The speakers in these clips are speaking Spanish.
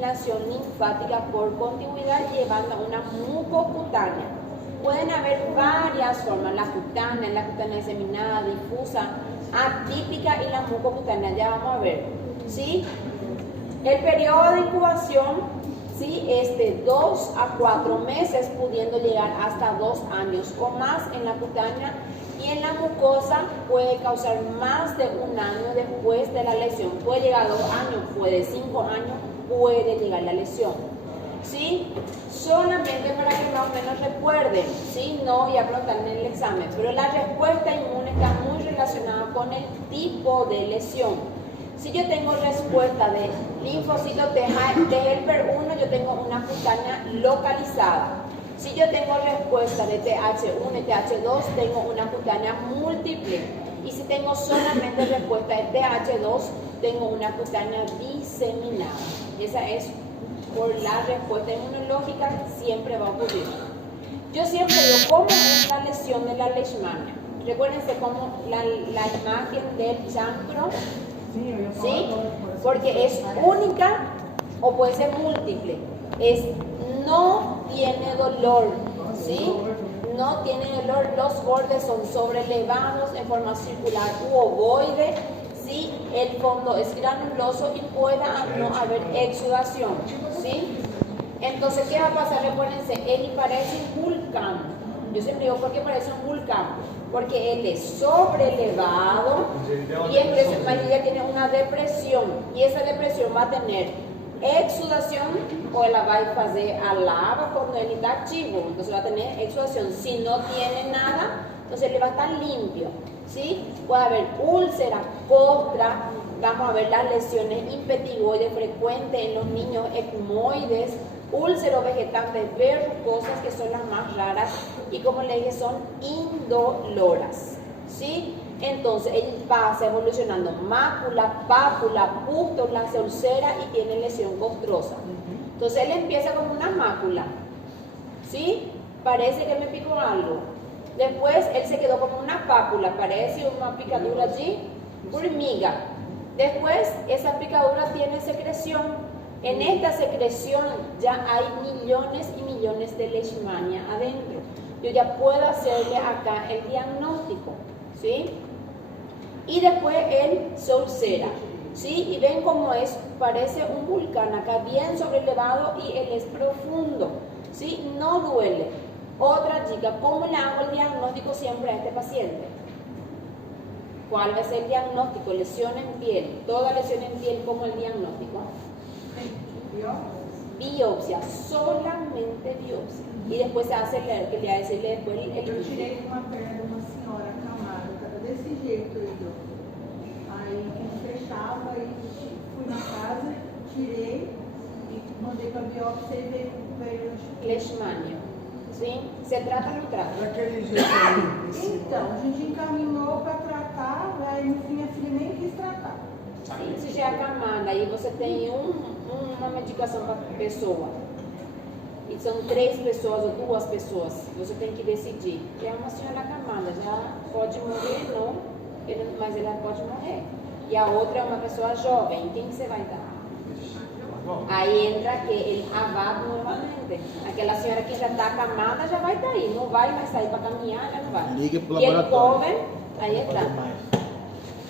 eliminación linfática por contigüidad llevando a una mucocutánea. Pueden haber varias formas, la cutánea diseminada, difusa, atípica y la mucocutánea, ya vamos a ver, ¿sí? El periodo de incubación, ¿sí?, es de 2 a 4 meses, pudiendo llegar hasta 2 años o más en la cutánea, y en la mucosa puede causar más de 1 año después de la lesión. Puede llegar a 2 años, puede 5 años, puede llegar la lesión. ¿Sí? Solamente para que más o menos recuerden, ¿sí? No voy a preguntar en el examen, pero la respuesta inmune está muy relacionada con el tipo de lesión. Si yo tengo respuesta de linfocito T helper 1, yo tengo una cutánea localizada. Si yo tengo respuesta de TH1 y TH2, tengo una cutánea múltiple. Y si tengo solamente respuesta de TH2, tengo una cutánea diseminada. Esa es por la respuesta inmunológica, siempre va a ocurrir. Yo siempre digo, ¿cómo es la lesión de la leishmania? Recuérdense cómo la imagen del chancro, ¿sí? Porque es única o puede ser múltiple. No tiene dolor, ¿sí? No tiene dolor, los bordes son sobrelevados en forma circular u ovoide, ¿sí? El fondo es granuloso y puede no haber exudación, ¿sí? Entonces, ¿qué va a pasar? Recuérdense, él parece un volcán. Yo siempre digo, ¿por qué parece un volcán? Porque él es sobrelevado y entonces María tiene una depresión, y esa depresión va a tener exudación, o la va a hacer a lava cuando él está activo, entonces va a tener exudación. Si no tiene nada, entonces él va a estar limpio, ¿sí? Puede haber úlcera, costra, vamos a ver las lesiones impetigoides frecuentes en los niños, ecmoides, úlceros vegetantes, verrucosas, que son las más raras y, como le dije, son indoloras, ¿sí? Entonces él pasa evolucionando mácula, pápula, pústula, se ulcera y tiene lesión costrosa. Entonces él empieza como una mácula, ¿sí? Parece que me picó algo. Después él se quedó como una pápula, parece una picadura allí, hormiga. Después esa picadura tiene secreción. En esta secreción ya hay millones y millones de leishmania adentro. Yo ya puedo hacerle acá el diagnóstico, ¿sí? Y después él se ulcera, ¿sí? Y ven cómo es, parece un volcán acá, bien sobrelevado, y él es profundo, ¿sí? No duele. Otra chica, ¿cómo le hago el diagnóstico siempre a este paciente? ¿Cuál va a ser el diagnóstico? Lesión en piel, toda lesión en piel, ¿cómo el diagnóstico? Biopsia, solamente biopsia. Y después se hace que le va a decirle después el... Eu tirei uma perna de uma senhora acamada, estava desse jeito aí quem fechava, e fui na casa, tirei e mandei para biópsia e veio leishmania, sim? Se trata ou não trata? Daquele jeito aí. Então, a gente encaminhou para tratar, aí no fim a filha nem quis tratar. Sim, se já é acamada, aí você tem uma medicação para a pessoa. E são 3 pessoas ou 2 pessoas, você tem que decidir. É uma senhora acamada, já pode morrer, não, mas ela pode morrer. E a outra é uma pessoa jovem, quem você vai dar? Aí entra que ele avado novamente. Aquela senhora que já está acamada já vai estar aí, não vai mais sair para caminhar, ela não vai. Liga pro y el laboratório. joven, ahí está.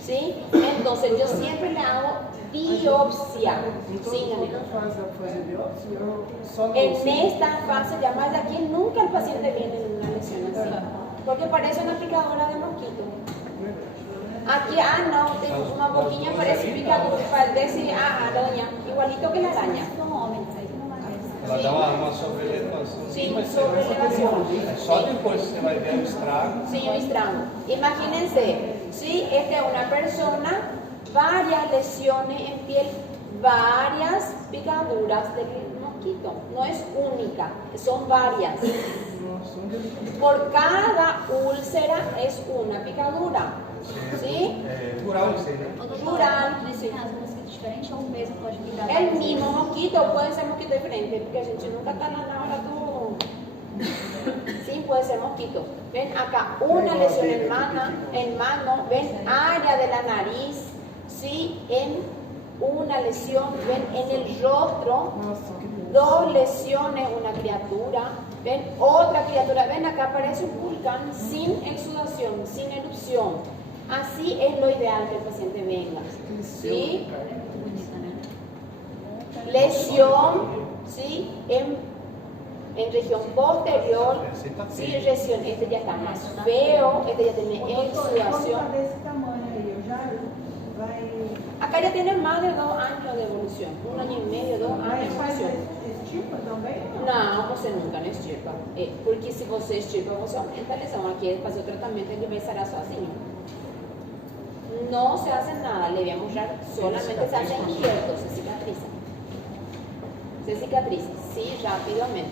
¿Sí? Entonces yo siempre le hago biopsia. Sí, Daniela. En esta fase ya más de aquí nunca el paciente viene en una lesión así, porque parece una picadura de mosquito. Aquí, no, tengo una boquinha, parece picadura, parece araña, igualito que la araña. Ela dá uma sobrelevação. Sim, sobrelevação. Só depois você vai ver o estrago. Sí, un estrago. Imagínense, si esta es una persona, varias lesiones en piel, varias picaduras del mosquito. No es única, son varias. Por cada úlcera es una picadura. ¿Sí? Rural, isso aí, né? Rural. Diferente ou o mesmo pode picar? El mismo mosquito, puede ser mosquito diferente, porque a gente nunca está na hora do... Sí, puede ser mosquito. Ven acá, una lesión en mano, ven área de la nariz, sí, en una lesión, ven en el rostro, Nossa, que Deus. 2 lesiones, una criatura, ven otra criatura, ven acá aparece un volcán sin exudación, sin erupción. Así es lo ideal que el paciente venga. ¿Sí? Lesión, ¿sí? En región posterior, sí, lesión, este ya está más feo, este ya tiene Quando exudación. tá desse tamanho aí, eu já vai. Acá ya tiene más de 2 años de evolución, 1 año y medio, 2 años Aí de faz evolución. estirpa também? Não, você nunca não estirpa. Porque se você estirpa, você aumenta a lesão. Aqui é fazer o tratamento, ele vai sarar sozinho. No se hace nada, le voy a mostrar, solamente se hacen injertos, se cicatriza. Se cicatriza, sí, rápidamente.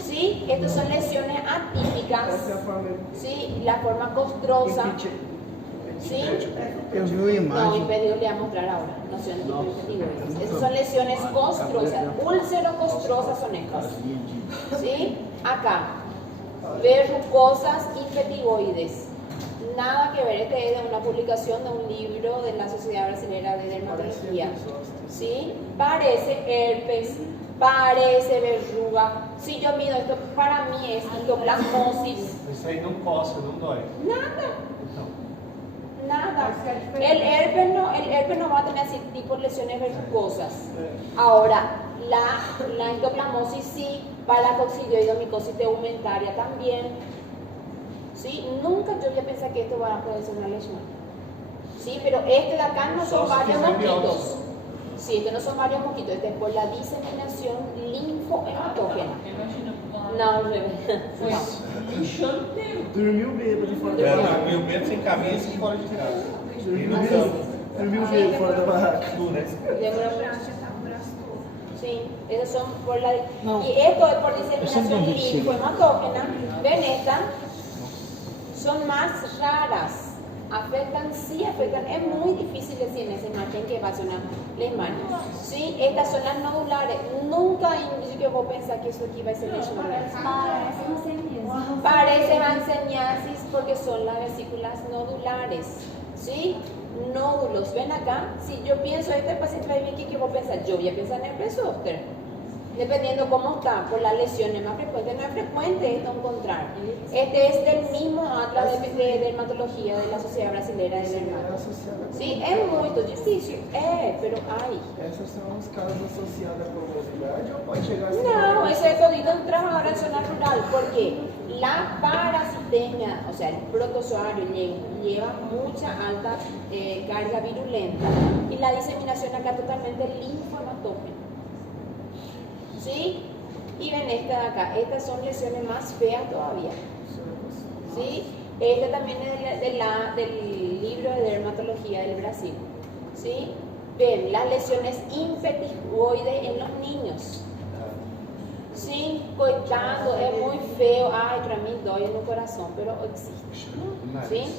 Sí, estas son lesiones atípicas, Essa é a forma. sí, la forma costrosa, sí. Eu vi uma No, imagem. impedido le voy a mostrar ahora, no son impedidos. Estas son lesiones costrosas, úlcero-costrosas son estas. ¿Sí? Acá, verrucosas impetigoides. Nada que ver, este es de una publicación de un libro de la Sociedad Brasileña de Dermatología. ¿Sí? Parece herpes, parece verruga. Si yo mido esto, para mí es endoplasmosis. Isso aí não coça, não dói. Nada. Então, Nada. El herpes no va a tener así tipo lesiones verrucosas. Ahora, la endoplasmosis sí, para la coccidioidomicosis tegumentaria también. ¿Sí? Nunca yo había pensado que esto va a poder ser una lesión. ¿Sí? Pero este de acá no son Só se varios fizer mosquitos. biópsia. Sí, este no son varios mosquitos. Este es por la diseminación linfohematógena. No, al revés. Dormiu bêbado fora da é, barraca. dormiu medo sem camisa e fora de casa. E Dormiu no bêbado. campo. Dormiu bêbado fora da barraca. Dura. Sí, esos son por la... No. Y esto es por Eso diseminación es bien chido. linfohematógena. Ven esta, son más raras. Afectan, sí afectan. Es muy difícil decir en esa imagen que va a sonar la imagen. Sí, estas son las nodulares. Nunca indico que vos pensar que esto aquí va a ser leishmaniasis. Parece uma semilha. Parece hanseníasis porque son las vesículas nodulares. ¿Sí? Nódulos. Ven acá. Si yo pienso, este paciente va a venir aquí, ¿qué vos pensás? Yo voy a pensar en el presóster. Dependiendo cómo está, por las lesiones más frecuentes, no es frecuente esto encontrar. Este es del mismo atlas de dermatología de la Sociedad Brasileña de É Dermatología. associada com. Sí, es muy difícil, pero hay. Essas são os casos associados à porosidade ou pode chegar a ser. No, eso es todito un trabajador en zona rural, porque la parasitemia, o sea, el protozoario lleva mucha alta carga virulenta y la diseminación acá totalmente linfohematógena. ¿Sí? Y ven esta de acá, estas son lesiones más feas todavía. ¿Sí? Este también es del libro de dermatología del Brasil. ¿Sí? Ven las lesiones impetigoides en los niños. Sí, coitado, es muy feo. Ay, para mí doy en el corazón, pero existe. ¿Sí?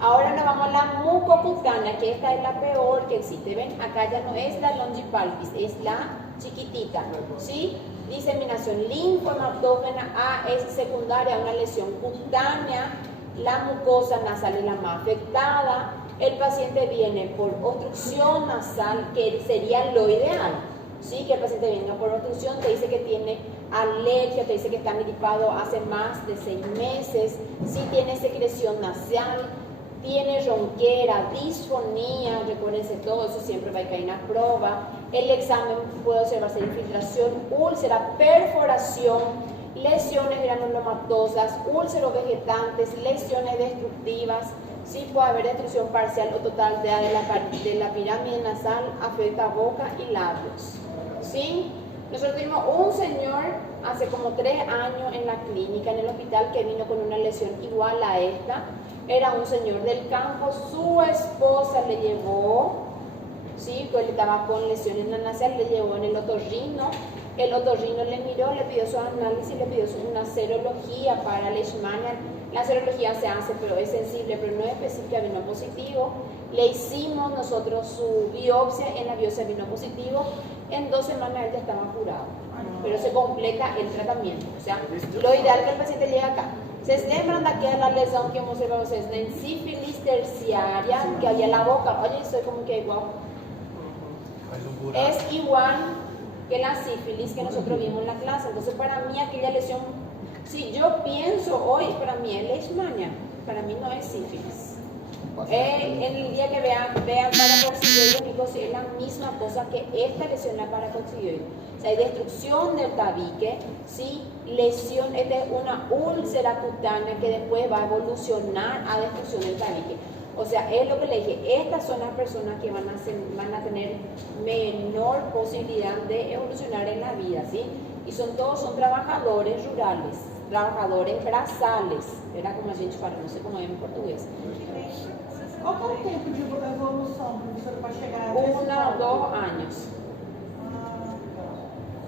Ahora nos vamos a la mucocutánea, que esta es la peor que existe. Ven, acá ya no es la longipalpis, es la chiquitita. ¿Sí? Diseminación linfohematógena. Es secundaria a una lesión cutánea. La mucosa nasal es la más afectada. El paciente viene por obstrucción nasal, que sería lo ideal. ¿Sí? Que el paciente venga por obstrucción, te dice que tiene alergia, te dice que está gripado hace más de 6 meses, si tiene secreción nasal, tiene ronquera, disfonía, recuérdense todo eso siempre va a caer en la prueba. El examen puede observarse infiltración, úlcera, perforación, lesiones granulomatosas, úlceros vegetantes, lesiones destructivas. Sí puede haber destrucción parcial o total de la pirámide nasal, afecta boca y labios. ¿Sí? Nosotros tuvimos un señor hace como 3 años en la clínica, en el hospital, que vino con una lesión igual a esta. Era un señor del campo, su esposa le llevó, ¿sí? Pues él estaba con lesiones nasales, le llevó en el otorrino. El otorrino le miró, le pidió su análisis, le pidió una serología para leishmania. La serología se hace, pero es sensible, pero no es específica, vino positivo. Le hicimos nosotros su biopsia, en la biopsia vino positivo. En 2 semanas él ya estaba curado, pero se completa el tratamiento. O sea, lo ideal es que el paciente llegue acá. Se lembran daquela lesão que eu mostrei para vocês, na sífilis terciária, que había en la boca. Oye, soy como que igual. buraco. es igual que la sífilis que nosotros vimos en la clase. Entonces, para mí, aquella lesión, si yo pienso hoy, para mí es leishmania, para mí no es sífilis. En el día que vean paracoccidioides, micosis, es la misma cosa que esta lesión, la paracoccidioides. O sea, hay destrucción del tabique, ¿sí? Lesión, esta es una úlcera cutánea que después va a evolucionar a destrucción del tabique. O sea, es lo que le dije, estas son las personas que van a tener menor posibilidad de evolucionar en la vida, ¿sí? Y todos son trabajadores rurales, trabajadores braçales, era como a gente fala, não sei como é em português. Qual que é o tempo de evolução, professora, para chegar a 1 o 2 años. Ah,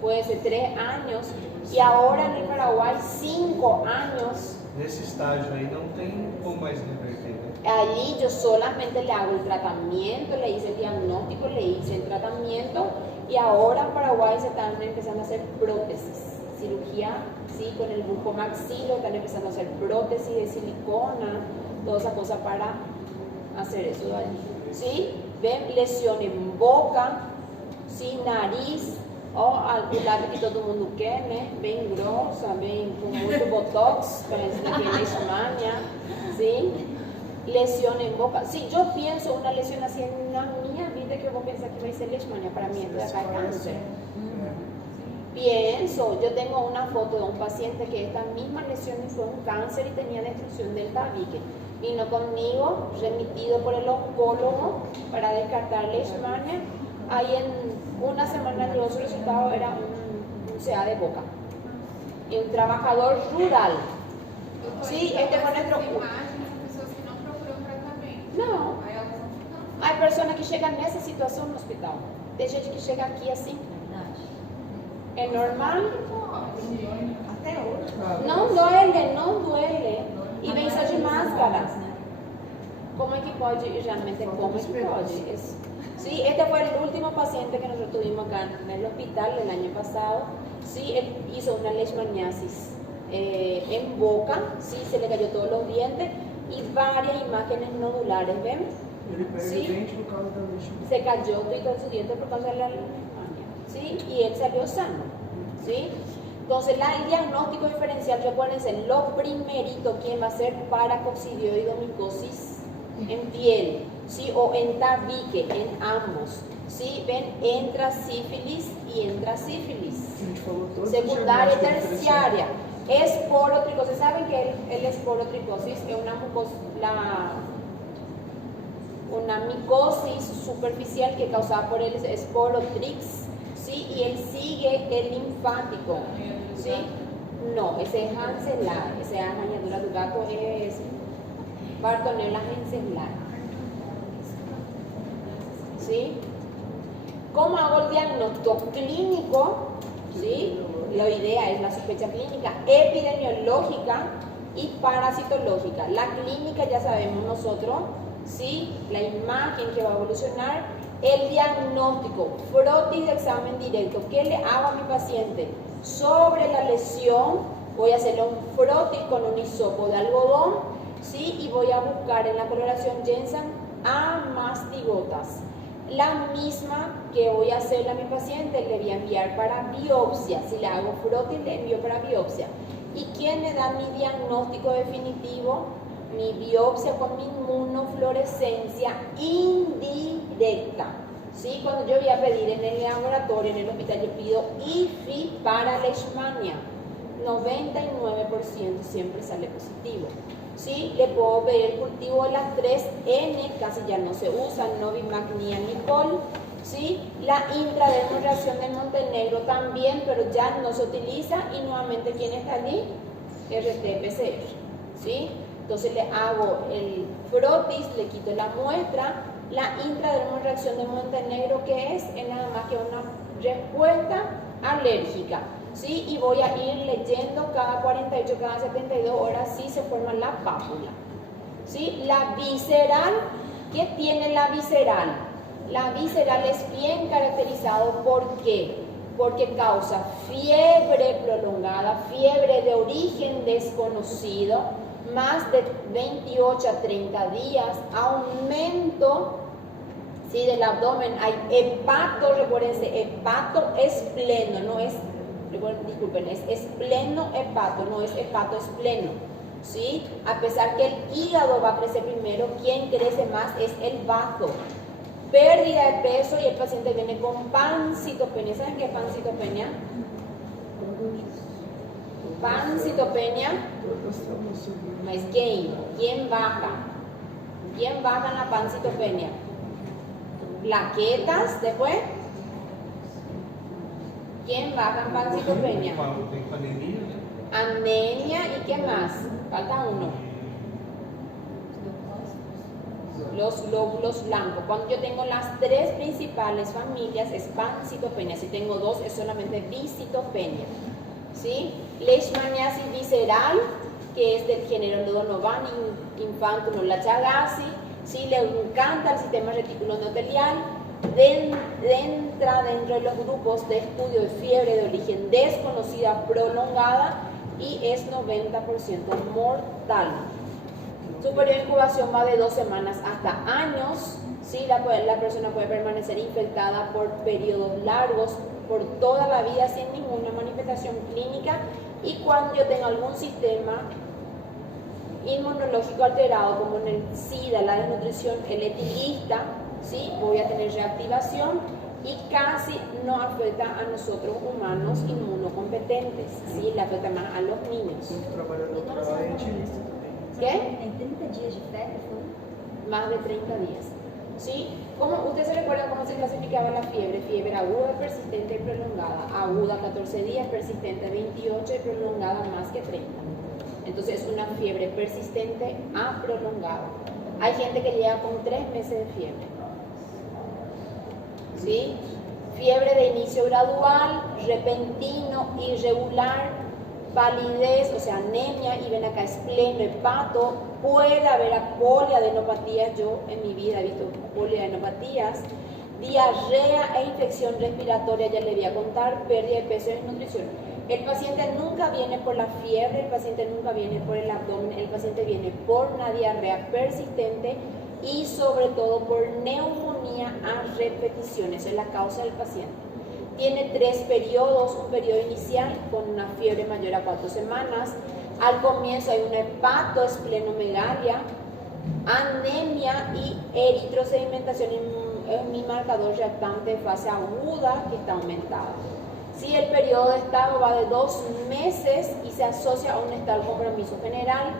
Puede ser 3 años. Y ahora en el Paraguay 5 años. Nesse estágio aí não tem como mais reverter, né? Allí yo solamente le hago el tratamiento, le hice el diagnóstico, le hice el tratamiento y ahora en Paraguay se están empezando a hacer prótesis, cirugía, sí, con el bucomaxilo, están empezando a hacer prótesis de silicona, toda esa cosa para hacer eso allí, ¿sí? Ven lesión en boca, sí, nariz, o lado que todo mundo quer, né? Bem grossa, bem com muito botox, parece que tiene leishmania, ¿sí? Lesión en boca. Si yo pienso una lesión así en la mía vida, que yo voy a pensar que va a ser leishmania, para mí esto de acá es cáncer. Pienso, yo tengo una foto de un paciente que esta misma lesión fue un cáncer y tenía destrucción del tabique. Vino conmigo, remitido por el oncólogo para descartar leishmania. Ahí en una semana dio su resultado, era un CA de boca. Y un trabajador rural. Sí, este fue nuestro... Não. Há pessoas que chegam nessa situação no hospital. Tem gente que chega aqui assim. É normal? até hoje. Não duele, não duele. E vem só de máscara. Como é que pode? Realmente, como é que pode? Sí, este fue el último paciente que nosotros tuvimos acá en el hospital el año pasado. Sí, él hizo una leishmaniasis en boca, sí, se le cayó todos los dientes y varias imágenes nodulares, ¿ven? Ele perde Sí. o dente por causa da leishmania. Se cayó todo su diente por causa de la leishmania, ¿sí? Y él salió sano, ¿sí? Entonces, el diagnóstico diferencial, recuérdense, lo primerito, ¿quién va a ser? Paracoccidioidomicosis en piel, ¿sí? O en tabique, en ambos, ¿sí? Ven, entra sífilis y entra sífilis. A gente falou todos os Secundaria y diagnósticos terciaria. Esporotricosis. ¿Saben que el esporotricosis es una micosis superficial que causada por el esporotrix, ¿sí? Y él sigue el linfático, ¿sí? No, ese es Hanselar, ese es añadidura del gato, es Bartonella Hanselar, ¿sí? ¿Cómo hago el diagnóstico clínico? ¿Sí? La idea es la sospecha clínica, epidemiológica y parasitológica. La clínica ya sabemos nosotros, ¿sí? La imagen que va a evolucionar, el diagnóstico, frotis de examen directo. ¿Qué le hago a mi paciente? Sobre la lesión, voy a hacerle un frotis con un hisopo de algodón, ¿sí? Y voy a buscar en la coloración Jensen a mastigotas. La misma que voy a hacerle a mi paciente, le voy a enviar para biopsia. Si le hago frotis, le envío para biopsia. ¿Y quién me da mi diagnóstico definitivo? Mi biopsia con mi inmunofluorescencia indirecta. ¿Sí? Cuando yo voy a pedir en el laboratorio, en el hospital, yo pido IFI para leishmania. 99% siempre sale positivo. ¿Sí? Le puedo pedir el cultivo de las 3N, casi ya no se usa, Novimac ni Anicol. ¿Sí? La intradermoreacción de Montenegro también, pero ya no se utiliza. Y nuevamente, ¿quién está allí? RT-PCR. ¿Sí? Entonces le hago el frotis, le quito la muestra. La intradermoreacción de Montenegro, que es nada más que una respuesta alérgica. ¿Sí? Y voy a ir leyendo cada 48, cada 72 horas si se forma la pápula. ¿Sí? La visceral, ¿qué tiene la visceral? La visceral es bien caracterizado, ¿por qué? Porque causa fiebre prolongada, fiebre de origen desconocido, más de 28 a 30 días, aumento, ¿sí? Del abdomen hay hepato, recuérdense, hepato espleno, no es, disculpen, es espleno hepato, no es hepato espleno, ¿sí? A pesar que el hígado va a crecer primero, quien crece más es el bazo. Pérdida de peso y el paciente viene con pancitopenia. ¿Saben qué es pancitopenia? Pancitopenia es gain. ¿Quién baja? ¿Quién baja en la pancitopenia? Plaquetas, después. ¿Quién baja en pancitopenia? Anemia y ¿qué más? Falta uno. Los glóbulos blancos. Cuando yo tengo las tres principales familias es pancitopenia. Si tengo dos es solamente viscitopenia. ¿Sí? Leishmaniasis visceral, que es del género Donovan infantum lachagasi. ¿Sí? Le encanta el sistema reticuloendotelial. Entra dentro de los grupos de estudio de fiebre de origen desconocida prolongada y es 90% mortal. Su periodo de incubación va de 2 semanas hasta años. ¿Sí? La persona puede permanecer infectada por periodos largos, por toda la vida sin ninguna manifestación clínica. Y cuando yo tengo algún sistema inmunológico alterado, como en el SIDA, la desnutrición, el etilista, ¿sí? Voy a tener reactivación y casi no afecta a nosotros humanos inmunocompetentes. ¿Sí? Le afecta más a los niños. ¿Qué? En 30 días de febre fue. Más de 30 días. ¿Sí? ¿Ustedes se recuerdan cómo se clasificaba la fiebre? Fiebre aguda, persistente y prolongada. Aguda 14 días, persistente 28 y prolongada más que 30. Entonces es una fiebre persistente a prolongada. Hay gente que llega con 3 meses de fiebre. ¿Sí? Fiebre de inicio gradual, repentino, irregular, palidez, o sea, anemia, y ven acá, espleno, hepato, puede haber poliadenopatías, yo en mi vida he visto poliadenopatías, diarrea e infección respiratoria, ya le voy a contar, pérdida de peso y desnutrición. El paciente nunca viene por la fiebre, el paciente nunca viene por el abdomen, el paciente viene por una diarrea persistente y sobre todo por neumonía a repetición, esa es la causa del paciente. Tiene 3 periodos, un periodo inicial con una fiebre mayor a 4 semanas. Al comienzo hay una hepatoesplenomegalia, anemia y eritrosedimentación, es mi marcador reactante de fase aguda que está aumentado. Si el periodo de estado va de 2 meses y se asocia a un estado de compromiso general,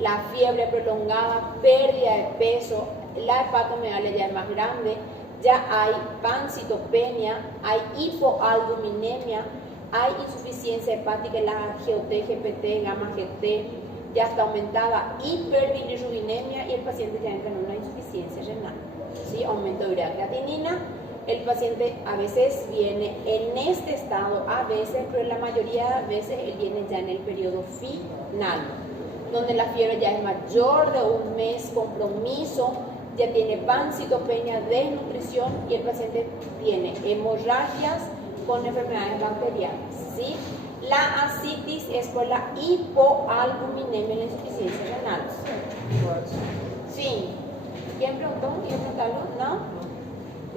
la fiebre prolongada, pérdida de peso, la hepatomegalia ya es más grande, ya hay pancitopenia, hay hipoalbuminemia, hay insuficiencia hepática en la GOT, GPT, gamma GT, ya está aumentada, hiperbilirrubinemia y el paciente ya entra en una insuficiencia renal. ¿Sí? Aumento de urea creatinina, el paciente a veces viene en este estado, a veces, pero la mayoría de veces él viene ya en el periodo final, donde la fiebre ya es mayor de 1 mes, compromiso, ya tiene pancitopenia, desnutrición y el paciente tiene hemorragias con enfermedades bacterianas. ¿Sí? La ascitis es por la hipoalbuminemia y la insuficiencia renal. Sí. ¿Quién preguntó? ¿Quién preguntó? ¿No?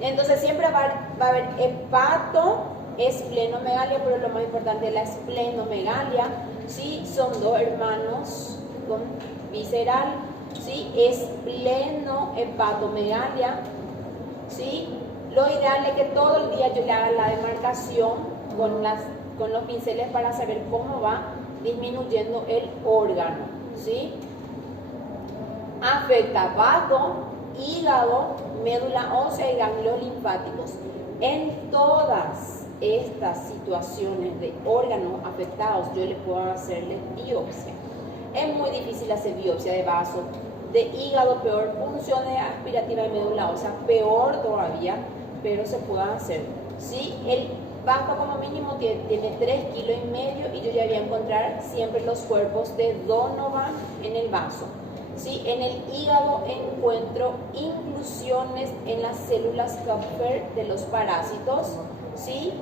Entonces siempre va a haber hepato, esplenomegalia, pero lo más importante es la esplenomegalia. ¿Sí? Son 2 hermanos con visceral. ¿Sí? Esplenohepatomegalia. ¿Sí? Lo ideal es que todo el día yo le haga la demarcación con los pinceles para saber cómo va disminuyendo el órgano. ¿Sí? Afecta vaso, hígado, médula ósea y ganglios linfáticos. En todas estas situaciones de órganos afectados yo le puedo hacerle biopsia. Es muy difícil hacer biopsia de vaso, de hígado peor, funciones aspirativas de médula ósea peor todavía, pero se puede hacer. ¿Sí? El vaso como mínimo tiene 3,5 kilos y yo ya voy a encontrar siempre los cuerpos de Donovan en el vaso. ¿Sí? En el hígado encuentro inclusiones en las células Kupffer de los parásitos. ¿Sí?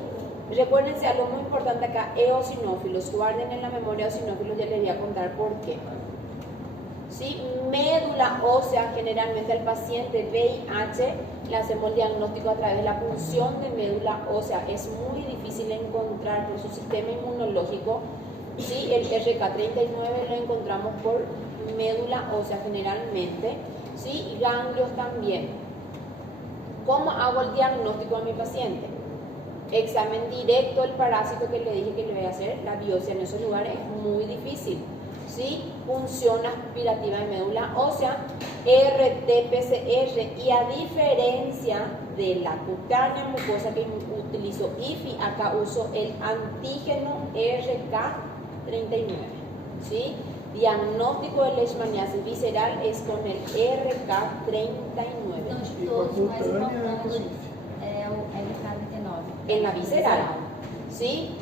Recuérdense algo muy importante acá, eosinófilos, guarden en la memoria eosinófilos, ya les voy a contar por qué. ¿sí? Médula ósea, generalmente al paciente VIH le hacemos el diagnóstico a través de la punción de médula ósea. Es muy difícil encontrar por su sistema inmunológico, ¿sí? El RK39 lo encontramos por médula ósea generalmente, ¿sí? Y ganglios también. ¿Cómo hago el diagnóstico a mi paciente? Examen directo del parásito que le dije que le voy a hacer. La biopsia en esos lugares es muy difícil, ¿sí? Punción aspirativa de médula ósea, RT-PCR, y a diferencia de la cutánea mucosa que utilizo IFI, acá uso el antígeno RK39, ¿sí? Diagnóstico de leishmaniasis visceral es con el RK39. Então, de E todos, com o a mais cutânea, importante é o LK39. En la visceral, ¿sí?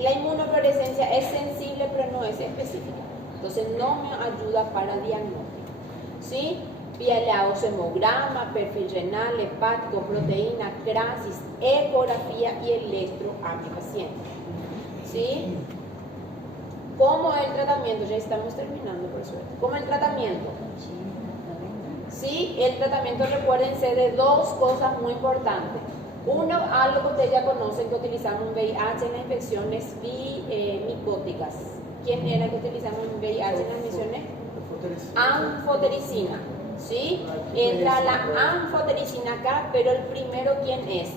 La inmunofluorescencia es sensible pero no es específica, entonces no me ayuda para diagnóstico, ¿sí? Le hago hemograma, perfil renal, hepático, proteína, crasis, ecografía y electro a mi paciente, ¿sí? ¿Cómo el tratamiento? Ya estamos terminando, por suerte. ¿Cómo el tratamiento? Sí, el tratamiento, recuérdense de dos cosas muy importantes. Uno, algo que ustedes ya conocen, que utilizamos en VIH en las infecciones micóticas. ¿Quién era que utilizamos en VIH en las infecciones? Anfotericina, ¿sí? Entra la anfotericina acá, pero el primero, ¿quién es?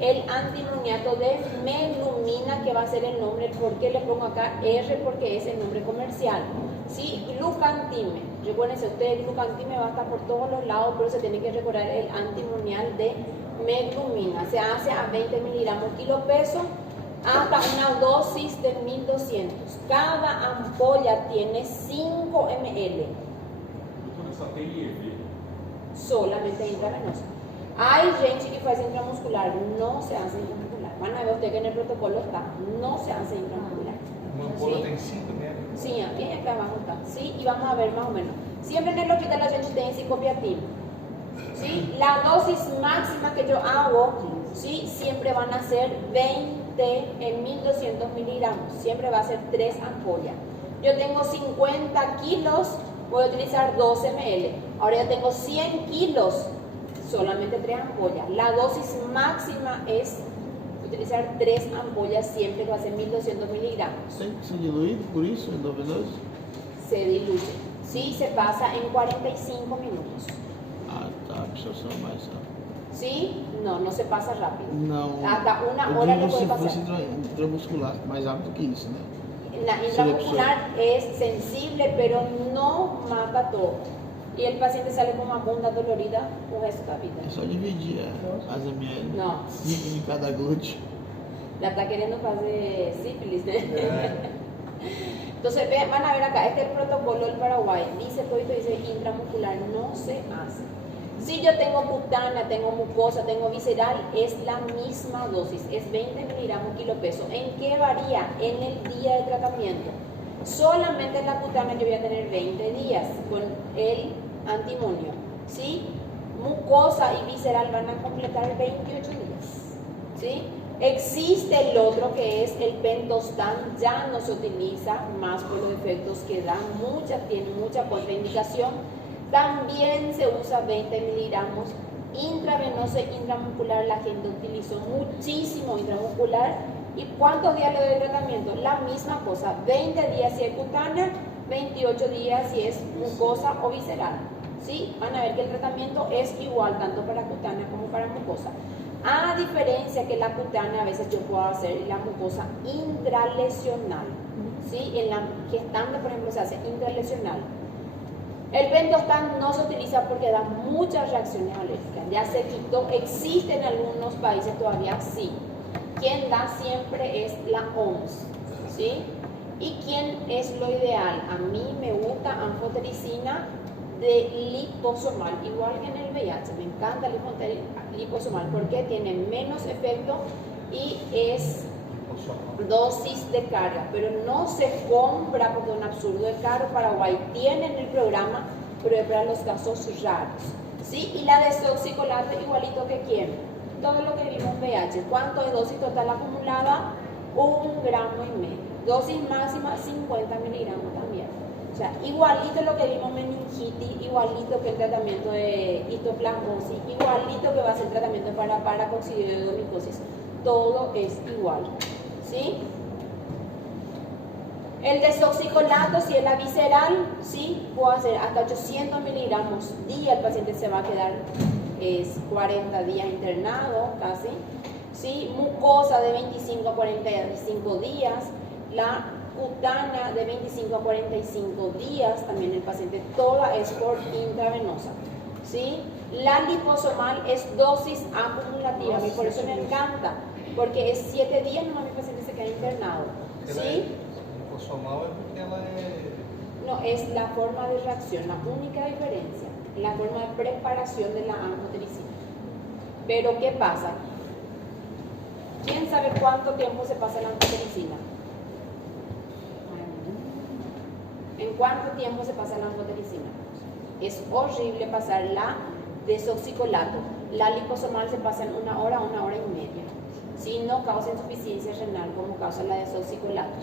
El antimoniato de meglumina, que va a ser el nombre. ¿Por qué le pongo acá R? Porque es el nombre comercial. ¿Sí? Glucantime. Recuérdense ustedes, glucantime va a estar por todos los lados, pero se tiene que recordar el antimonial de meglumina. Se hace a 20 miligramos kilo peso hasta una dosis de 1200. Cada ampolla tiene 5 ml. Solamente intravenosa. Hay gente que hace intramuscular, no se hace intramuscular. Van a ver ustedes que en el protocolo está, no se hace intramuscular. Uma ampola tem 5 metros. Sí, aquí acá vamos a estar. Sí, y vamos a ver más o menos. Siempre en el hospital la gente tiene cicopiatina. ¿Sí? La dosis máxima que yo hago, ¿sí? Siempre van a ser 20 en 1200 miligramos. Siempre va a ser 3 ampollas. Yo tengo 50 kilos, voy a utilizar 12 ml. Ahora yo tengo 100 kilos, solamente 3 ampollas. La dosis máxima es utilizar 3 ampollas siempre, que va a ser 1200 miligramos. Se dilui por isso, endovenoso? Se diluye. Sí, se pasa en 45 minutos. Ah, tá, a absorção mais rápida. ¿Sí? No, no se pasa rápido. Não. Hasta una eu hora digo le puede se pasar. fosse intramuscular, mais rápido que isso, né? La intramuscular es sensible, pero no mata todo. Y el paciente sale con una bunda dolorida o resto da vida. É só dividir as ml No, em cada glúteo. la está queriendo hacer sífilis, ¿eh? Entonces van a ver acá, este es el protocolo del Paraguay. Dice todo esto, dice intramuscular, no se hace. Si yo tengo cutánea, tengo mucosa, tengo visceral, es la misma dosis, es 20 miligramos kilo peso. ¿En qué varía? En el día de tratamiento. Solamente en la cutánea yo voy a tener 20 días con el antimonio, ¿sí? Mucosa y visceral van a completar 28 días, ¿sí? Existe el otro que es el pentostan, ya no se utiliza más por los efectos que da, tiene mucha contraindicación. También se usa 20 miligramos intravenoso e intramuscular. La gente utilizó muchísimo intramuscular. ¿Y cuántos días le doy de tratamiento? La misma cosa, 20 días si es cutánea, 28 días si es mucosa o visceral. ¿Sí? Van a ver que el tratamiento es igual tanto para cutánea como para mucosa. A diferencia que la cutánea a veces yo puedo hacer la mucosa intralesional. ¿Sí? En la gestante, por ejemplo, se hace intralesional. El pentostan no se utiliza porque da muchas reacciones alérgicas. Ya se quitó, existe en algunos países todavía, sí. Quien da siempre es la OMS, ¿sí? ¿Y quién es lo ideal? A mí me gusta anfotericina de liposomal, igual que en el VIH. Me encanta el liposomal porque tiene menos efecto y es dosis de carga, pero no se compra porque es un absurdo de caro. Paraguay tiene en el programa, pero es para los casos raros, ¿sí? Y la desoxicolato igualito que quién. Todo lo que vimos en VIH. ¿Cuánto de dosis total acumulada? 1,5 gramos. Dosis máxima 50 miligramos también. sea, igualito lo que vimos meningitis, igualito que el tratamiento de histoplasmosis, igualito que va a ser el tratamiento para paracoccidioidomicosis. Todo es igual, ¿sí? El desoxicolato, si es la visceral, ¿sí? Puedo hacer hasta 800 miligramos día, el paciente se va a quedar 40 días internado casi, ¿sí? Mucosa de 25 a 45 días, la cutánea de 25 a 45 días, también el paciente, toda es por intravenosa, ¿sí? La liposomal es dosis acumulativa, a mí por eso me encanta, porque es 7 días nomás mi paciente se queda internado, ¿sí? Liposomal es porque ela é... No, es la forma de reacción, la única diferencia, la forma de preparación de la anfotericina. Pero ¿qué pasa? ¿Quién sabe cuánto tiempo se pasa la anfotericina? ¿En cuánto tiempo se pasa la anfotericina? Es horrible pasar la desoxicolato. La liposomal se pasa en 1 hora, 1 hora y media. Si no causa insuficiencia renal como causa la desoxicolato.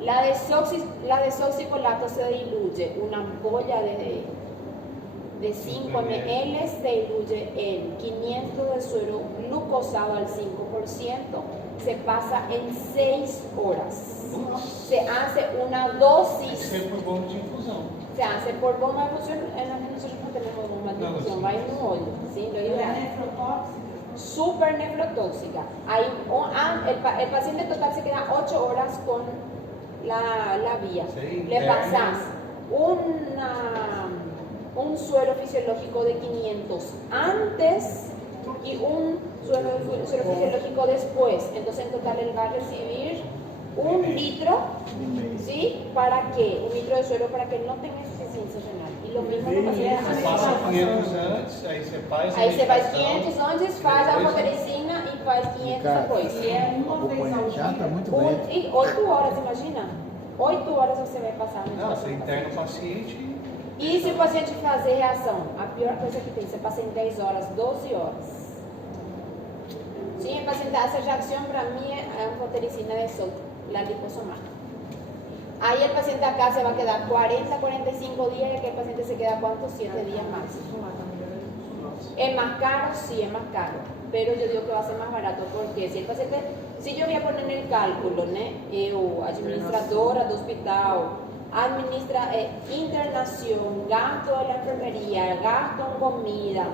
La desoxicolato se diluye, una ampolla de 5 ml se diluye en 500 de suero glucosado al 5%, se pasa en 6 horas. Se hace una dosis. Sempre bom de infusão. Se hace por bomba de infusión, en la que nosotros no tenemos bomba de infusión, va en un hoyo, ¿sí? Lo Ela ideal. é nefrotóxica? Súper nefrotóxica. El paciente total se queda 8 horas con la vía. Sí, Le pasas un suero fisiológico de 500 antes y un suero fisiológico después. Entonces en total él va a recibir 1 litro, ¿sí? ¿Para qué? 1 litro de suero para que no tenga insuficiencia renal. Y lo mismo lo Você passa pasa 500 antes, aí você faz a Aí você faz medicação, 500 antes, faz a anfotericina e faz 500 depois. E é uma vez ao Já tá dia? muito lento. E 8 horas, imagina? 8 horas você vai passar. Não, você interna o paciente E se o paciente fazer reação? A pior coisa que tem, você passa em 10 horas, 12 horas. Sim, el paciente hace reacción, para mí es anfotericina de sol, la liposomal. Ahí el paciente acá se va a quedar 40, 45 días y aquí el paciente se queda ¿cuántos? 7 días máximo. ¿Es más caro? Sí, es más caro. Pero yo digo que va a ser más barato porque si el paciente, si yo voy a poner en el cálculo, ¿no? Administradora de hospital, administra internación, gasto de la enfermería, gasto en comida,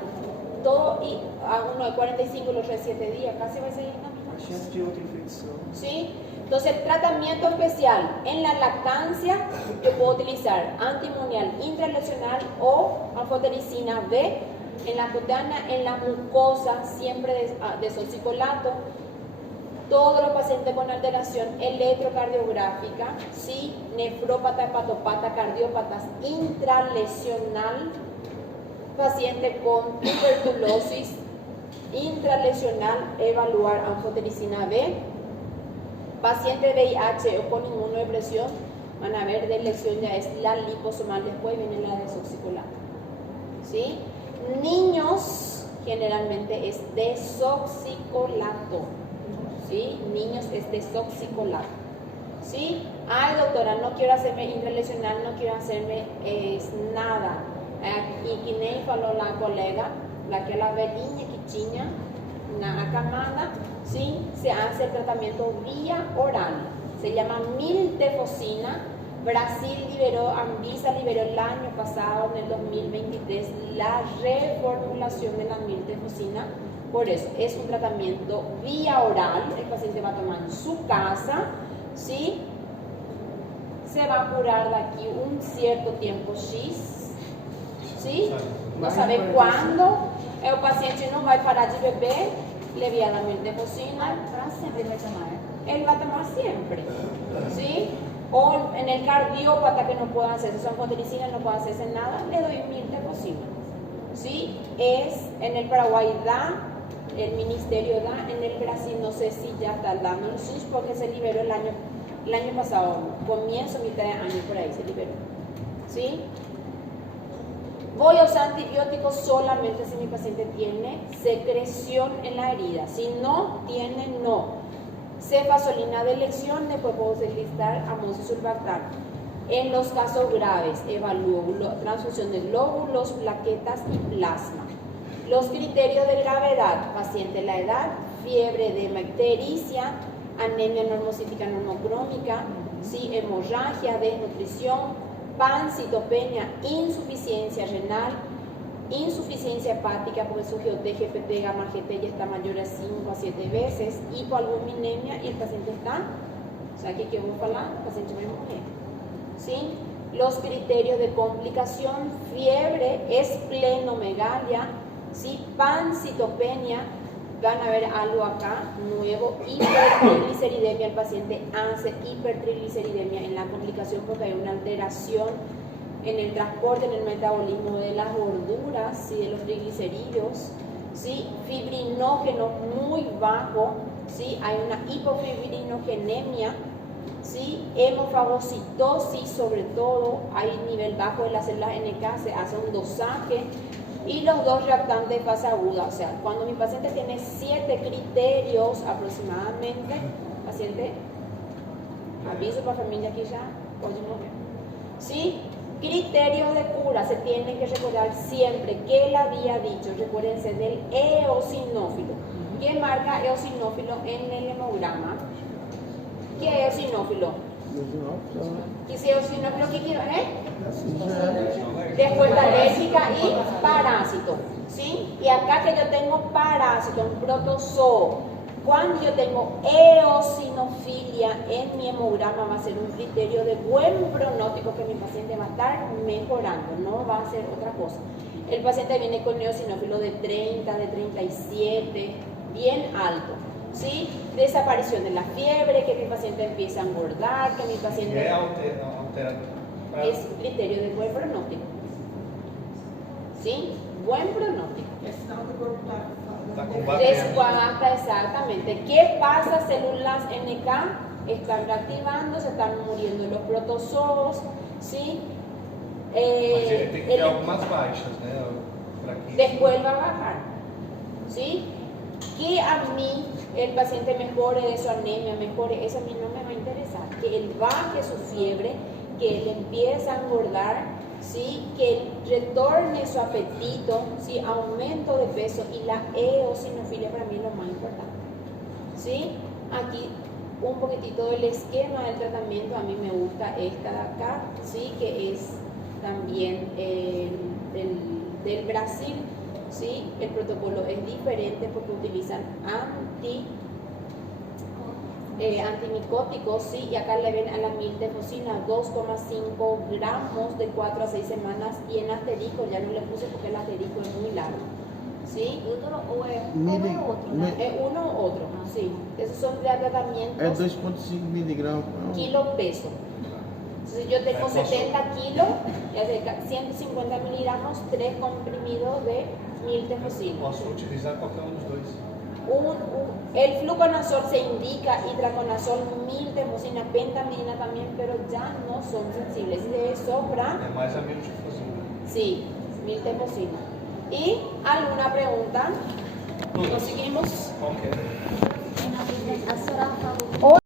todo, y a uno de 45 los 7 días, casi va a seguir la misma. A chance de outra infecção. ¿Sí? Entonces, tratamiento especial en la lactancia, yo puedo utilizar antimunial intralesional o anfotericina B. En la cutánea, en la mucosa, siempre desoxicolato. Todos los pacientes con alteración electrocardiográfica, ¿sí? Nefrópata, hepatopata, cardiópatas, intralesional. Paciente con tuberculosis intralesional, evaluar anfotericina B. Paciente de VIH o con inmunodepresión, van a ver de lesión ya es la liposomal, después viene la desoxicolato. ¿Sí? Niños generalmente es desoxicolato. ¿Sí? Niños es desoxicolato. ¿Sí? Ay, doctora, no quiero hacerme intralesional, no quiero hacerme nada. Y que nem falou la colega, aquela velhinha que tinha na camada, ¿sí? Se hace el tratamiento vía oral. Se llama miltefosina. Brasil liberó, Anvisa liberó el año pasado, en el 2023, la reformulación de la miltefosina. Por eso, es un tratamiento vía oral. El paciente va a tomar en su casa, ¿sí? Se va a curar de aquí un cierto tiempo X. ¿Sí? No sabe cuándo, el paciente no va a parar de beber, le voy a dar miltefosina. Para sempre vai tomar. Él va a tomar siempre, ¿sí? O en el cardiópata que no pueda hacerse su anfotericina, no puede hacerse nada, le doy miltefosina, ¿sí? En el Paraguay da, el ministerio da, en el Brasil no sé si ya está dando el SUS porque se liberó el año pasado, comienzo, mitad de año por ahí se liberó, ¿sí? Voy a usar antibióticos solamente si mi paciente tiene secreción en la herida. Si no tiene, no. Cefazolina de elección, después puedo utilizar amoxicillin sulbactam. En los casos graves, evalúo transfusión de glóbulos, plaquetas y plasma. Los criterios de gravedad: paciente, la edad, fiebre, edema, ictericia, anemia normocítica normocrómica, ¿sí? Hemorragia, desnutrición, pancitopenia, insuficiencia renal, insuficiencia hepática, porque su GOT, GPT, gamma GT ya está mayor a 5 a 7 veces, hipoalbuminemia y el paciente está, o sea, que vamos a hablar, el paciente va a morir. ¿Sí? Los criterios de complicación: fiebre, esplenomegalia, ¿sí? Pancitopenia, van a ver algo acá nuevo, hipertrigliceridemia, el paciente hace hipertrigliceridemia en la complicación porque hay una alteración en el transporte, en el metabolismo de las gorduras, ¿sí? De los triglicéridos, ¿sí? Fibrinógeno muy bajo, ¿sí? Hay una hipofibrinogenemia, ¿sí? Hemofagocitosis, sobre todo, hay nivel bajo de las células NK, se hace un dosaje. Y los dos reactantes de fase aguda, o sea, cuando mi paciente tiene 7 criterios aproximadamente, paciente, aviso para familia aquí ya, podemos ver. ¿Sí? Criterios de cura, se tienen que recordar siempre que él había dicho, recuérdense del eosinófilo. ¿Qué marca eosinófilo en el hemograma? ¿Qué es eosinófilo? ¿Qué es eosinófilo? ¿Qué quiero? Respuesta alérgica y parásito, ¿sí? Y acá que yo tengo parásito, un protozoo, cuando yo tengo eosinofilia en mi hemograma va a ser un criterio de buen pronóstico que mi paciente va a estar mejorando, no va a ser otra cosa. El paciente viene con eosinófilo de 30, de 37, bien alto, ¿sí? Desaparición de la fiebre, que mi paciente empieza a engordar, que mi paciente... Es criterio de buen pronóstico. ¿Sí? Buen pronóstico. É sinal que o corpo está Descuadra exactamente. ¿Qué pasa? Células NK están reactivando, se están muriendo los protozoos, ¿sí? Tem que ter algumas baixas, né? Después va a bajar, ¿sí? Que a mí el paciente mejore de su anemia, mejore, eso a mí no me va a interesar. Que él baje su fiebre, que él empiece a engordar, ¿sí? Que él retorne su apetito, ¿sí? Aumento de peso, y la eosinofilia para mí es lo más importante, ¿sí? Aquí un poquitito del esquema del tratamiento, a mí me gusta esta de acá, ¿sí? Que es también del Brasil, ¿sí? El protocolo es diferente porque utilizan antimicóticos, ¿sí? Y acá le ven a la miltefosina 2,5 gramos de 4 a 6 semanas, y en asterisco ya no le puse porque el asterisco es muy largo, ¿sí? O é um ou outro, né? Es uno u otro, sí. Esos son de É tratamientos 2,5 miligramas. kilo peso. Entonces yo tengo 70 kilos, y hace 150 miligramos, 3 comprimidos de miltefosina. Posso utilizar qualquer um dos dois. El fluconazol se indica, itraconazol, miltefosina, pentamidina también, pero ya no son sensibles. De sobra, É mais a miltefosina. sí, miltefosina. ¿Y alguna pregunta? ¿Nos seguimos? Qualquer. A senhora falou